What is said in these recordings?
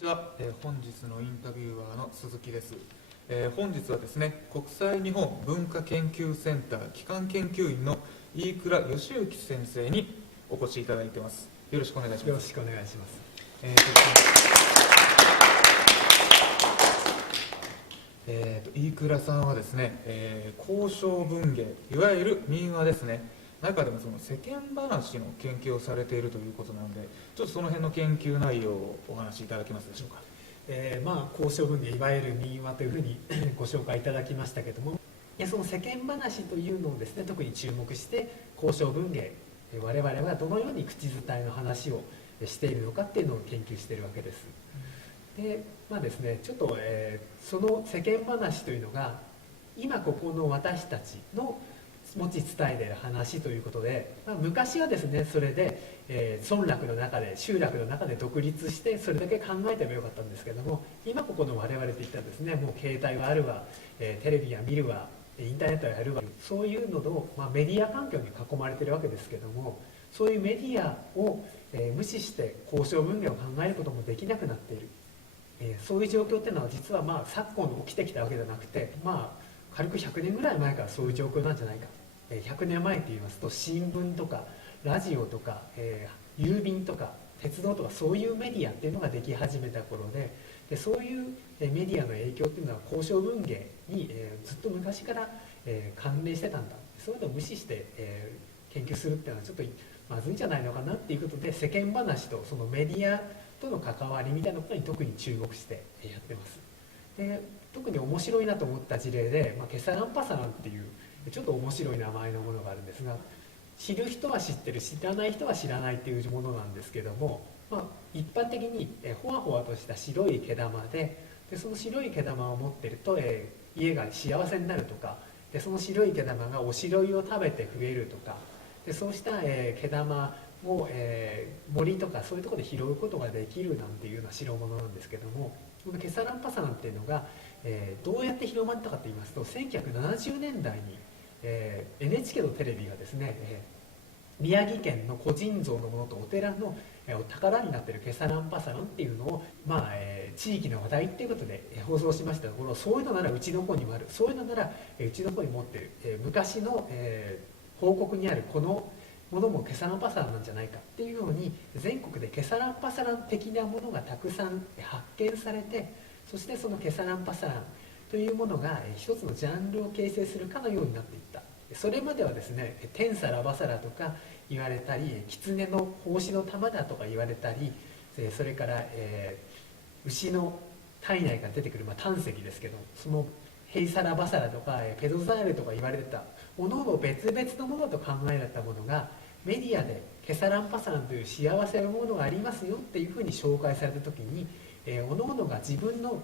ちは、本日のインタビュアーの鈴木です。本日はですね、国際日本文化研究センター機関研究員の飯倉義之先生にお越しいただいています。よろしくお願いします。よろしくお願いします。飯倉さんはですね、交渉文芸、いわゆる民話ですね、中でもその世間話の研究をされているということなので、ちょっとその辺の研究内容をお話しいただけますでしょうか。交渉文芸、いわゆる民話というふうにご紹介いただきましたけども、その世間話というのをですね、特に注目して交渉文芸、我々はどのように口伝えの話をしているのかっていうのを研究しているわけです。で、ですね、ちょっと、その世間話というのが今ここの私たちの持ち伝えている話ということで、昔はですね、それで、村落の中で集落の中で独立してそれだけ考えてもよかったんですけども、今ここの我々といったらですね、もう携帯はあるわ、テレビは見るわ、インターネットはやるわ、そういうのの、メディア環境に囲まれているわけですけども、そういうメディアを、無視して交渉文芸を考えることもできなくなっている、そういう状況っていうのは実は昨今起きてきたわけじゃなくて、軽く100年ぐらい前からそういう状況なんじゃないか。100年前といいますと、新聞とかラジオとか、郵便とか鉄道とか、そういうメディアっていうのができ始めた頃で、そういうメディアの影響っていうのは交渉文芸に、ずっと昔から、関連してたんだ。そういうのを無視して、研究するっていうのはちょっとまずいんじゃないのかなっていうことで、世間話とそのメディアとの関わりみたいなことに特に注目してやってます。で、特に面白いなと思った事例で、ケサランパサランっていうちょっと面白い名前のものがあるんですが、知る人は知ってる、知らない人は知らないっていうものなんですけども、一般的にほわほわとした白い毛玉で、その白い毛玉を持ってると、家が幸せになるとか、でその白い毛玉がおしろいを食べて増えるとか、でそうした、毛玉を、森とかそういうところで拾うことができるなんていうような代物なんですけども、このケサランパサランっていうのが、どうやって広まったかといいますと、1970年代にNHK のテレビがですね、宮城県の個人像のものとお寺のお宝になっているケサランパサランっていうのを、地域の話題っていうことで放送しましたところ、そういうのならうちの子にもある、そういうのならうちの子に持ってる、昔の、報告にあるこのものもケサランパサランなんじゃないかっていうように、全国でケサランパサラン的なものがたくさん発見されて、そしてそのケサランパサランというものが一つのジャンルを形成するかのようになっていった。それまではですね、天サラバサラとか言われたり、狐の胞子の玉だとか言われたり、それから、牛の体内から出てくる、胆石ですけど、そのヘイサラバサラとかペドザールとか言われてたおのおの別々のものと考えられたものが、メディアでケサランパサランという幸せのものがありますよっていうふうに紹介された時に、おのおのが自分の、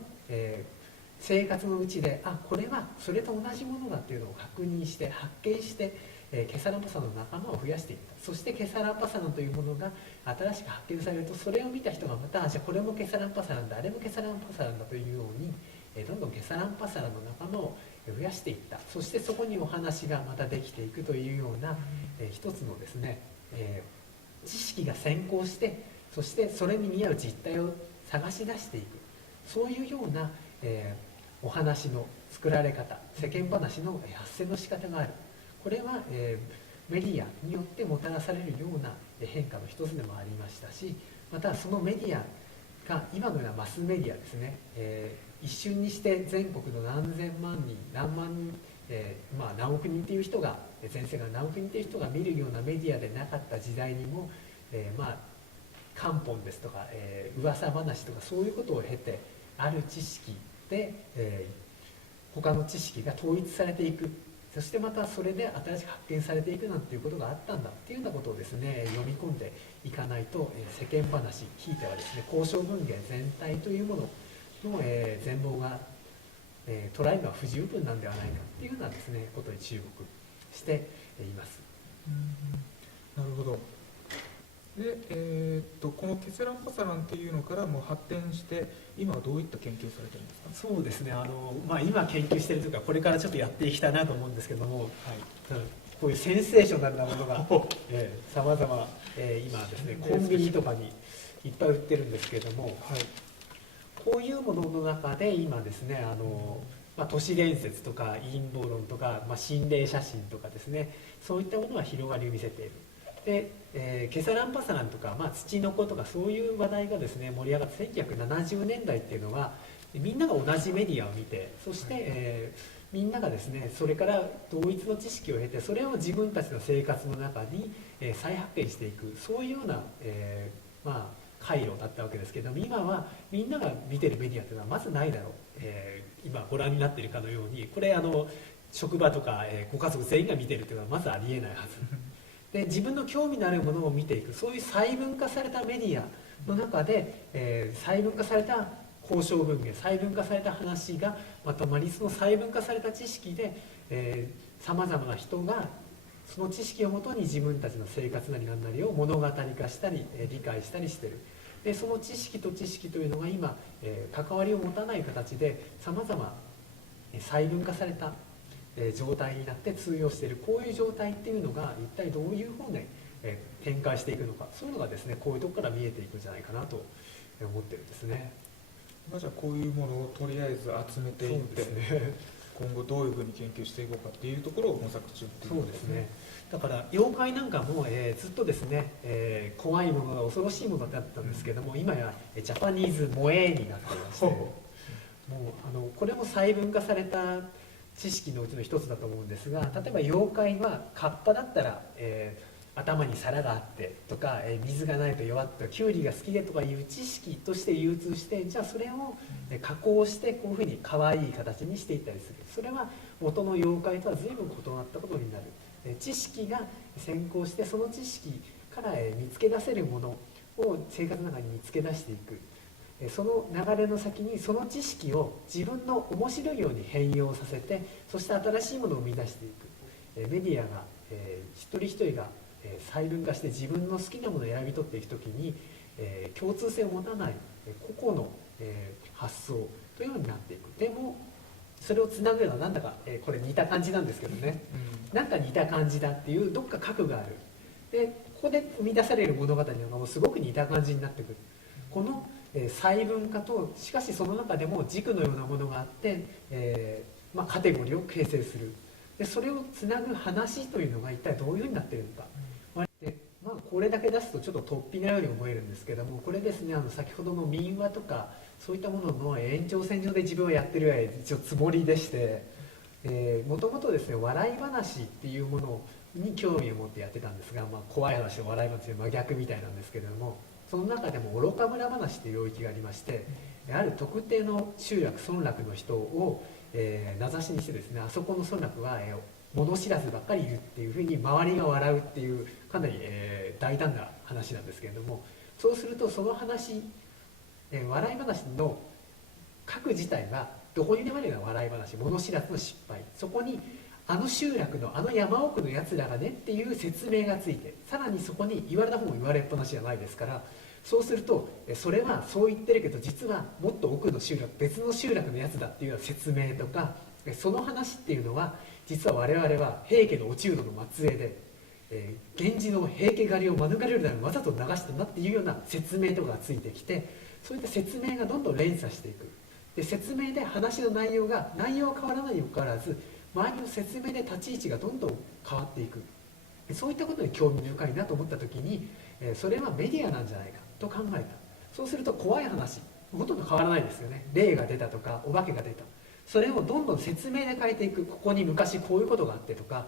生活のうちで、これはそれと同じものだっていうのを確認して発見して、ケサランパサランの仲間を増やしていった。そしてケサランパサランというものが新しく発見されると、それを見た人がまた、じゃあこれもケサランパサランだ、あれもケサランパサランだというように、どんどんケサランパサランの仲間を増やしていった。そしてそこにお話がまたできていくというような、一つのですね、知識が先行して、そしてそれに見合う実態を探し出していく、そういうような、お話の作られ方、世間話の発生の仕方がある。これは、メディアによってもたらされるような変化の一つでもありましたし、またそのメディアが今のようなマスメディアですね、一瞬にして全国の何千万人何万人、何億人という人が、全世界の何億人という人が見るようなメディアでなかった時代にも、漢本ですとか、噂話とかそういうことを経て、ある知識で、他の知識が統一されていく、そしてまたそれで新しく発見されていくなんていうことがあったんだっていうようなことをですね、読み込んでいかないと、世間話、ひいてはですね、交渉文芸全体というものの、全貌が、捉えるのは不十分なんではないかっていうようなですね、ことに注目しています。なるほど。で、このケセランパサランっていうのからも発展して今はどういった研究をされてるんですか。そうですね、今研究しているというか、これからちょっとやっていきたいなと思うんですけども、こういうセンセーショナルなものがさまざま今ですね、コンビニとかにいっぱい売ってるんですけれども、こういうものの中で今ですね都市伝説とか陰謀論とか、心霊写真とかですね、そういったものが広がりを見せている。で、ケサランパサランとか、土の子とかそういう話題がですね盛り上がって1970年代っていうのはみんなが同じメディアを見て、そして、みんながですねそれから同一の知識を経て、それを自分たちの生活の中に、再発見していく、そういうような、回路だったわけですけども、今はみんなが見てるメディアというのはまずないだろう、今ご覧になっているかのように、これ職場とか、ご家族全員が見てるというのはまずありえないはずで、自分の興味のあるものを見ていく、そういう細分化されたメディアの中で、細分化された交渉文芸、細分化された話がまとまり、その細分化された知識でさまざまな人がその知識をもとに自分たちの生活なり何なりを物語化したり、理解したりしている。でその知識と知識というのが今、関わりを持たない形でさまざま細分化された状態になって通用している、こういう状態っていうのが一体どういう方で展開していくのか、そういうのがですねこういうところから見えていくんじゃないかなと思ってるんですね。じゃあこういうものをとりあえず集めていって、今後どういうふうに研究していこうかっていうところを模索中っていうことですね。だから妖怪なんかも、ずっとですね、怖いものが恐ろしいものだったんですけども、今やジャパニーズ萌えになっていまして、もうこれも細分化された知識のうちの一つだと思うんですが、例えば妖怪はカッパだったら、頭に皿があってとか、水がないと弱ってキュウリが好きでとかいう知識として流通して、じゃあそれを加工してこういうふうに可愛い形にしていったりする。それは元の妖怪とは随分異なったことになる。知識が先行して、その知識から見つけ出せるものを生活の中に見つけ出していく。その流れの先にその知識を自分の面白いように変容させて、そして新しいものを生み出していく。メディアが一人一人が細分化して自分の好きなものを選び取っていくときに、共通性を持たない個々の発想というようになっていく。でもそれをつなぐのはなんだかこれ似た感じなんですけどね、なんか似た感じだっていうどっか核がある。でここで生み出される物語のがもうすごく似た感じになってくる。この細分化と、しかしその中でも軸のようなものがあって、カテゴリーを形成する。でそれをつなぐ話というのが一体どういうふうになっているのか。これだけ出すとちょっと突飛なように思えるんですけども、これですね先ほどの民話とかそういったものの延長線上で自分はやってる一応つもりでして、もともとですね笑い話っていうものに興味を持ってやってたんですが、怖い話と笑い話の真逆みたいなんですけれども、その中でも愚か村話という領域がありまして、ある特定の集落村落の人を、名指しにしてですね、あそこの村落は、物知らずばっかりいるっていうふうに周りが笑うっていうかなり、大胆な話なんですけれども、そうするとその話、笑い話の核自体はどこにでもあるような笑い話、物知らずの失敗、そこにあの集落のあの山奥のやつらがねっていう説明がついて、さらにそこに言われた方も言われっぱなしじゃないですから、そうするとそれはそう言ってるけど実はもっと奥の集落、別の集落のやつだっていうような説明とか、その話っていうのは実は我々は平家の落人の末裔で、源氏の平家狩りを免れるためにわざと流したんだっていうような説明とかがついてきて、そういった説明がどんどん連鎖していく。で説明で話の内容は変わらないにもかかわらず、周りの説明で立ち位置がどんどん変わっていく。そういったことに興味深いなと思った時に、それはメディアなんじゃないかと考えた。そうすると怖い話ほとんど変わらないですよね。霊が出たとかお化けが出た、それをどんどん説明で変えていく。ここに昔こういうことがあってとか、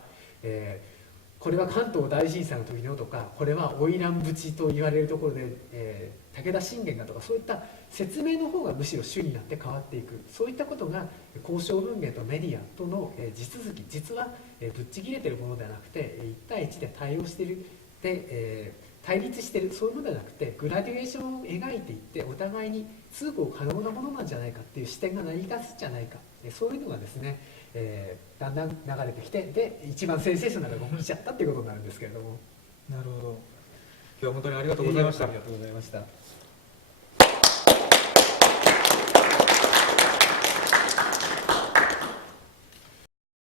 これは関東大震災の時のとか、これは花魁淵と言われるところで、武田信玄がとか、そういった説明の方がむしろ主になって変わっていく。そういったことが交渉文芸とメディアとの地続き、実はぶっちぎれているものではなくて1対1で対応しているで、対立している、そういうものではなくてグラデュエーションを描いていってお互いに通行可能なものなんじゃないかっていう視点が成り立つんじゃないか、そういうのがですね、だんだん流れてきて、で一番センセーショナルが起きちゃったっていうことになるんですけれども。なるほど。今日は本当にありがとうございました。ありがとうございました。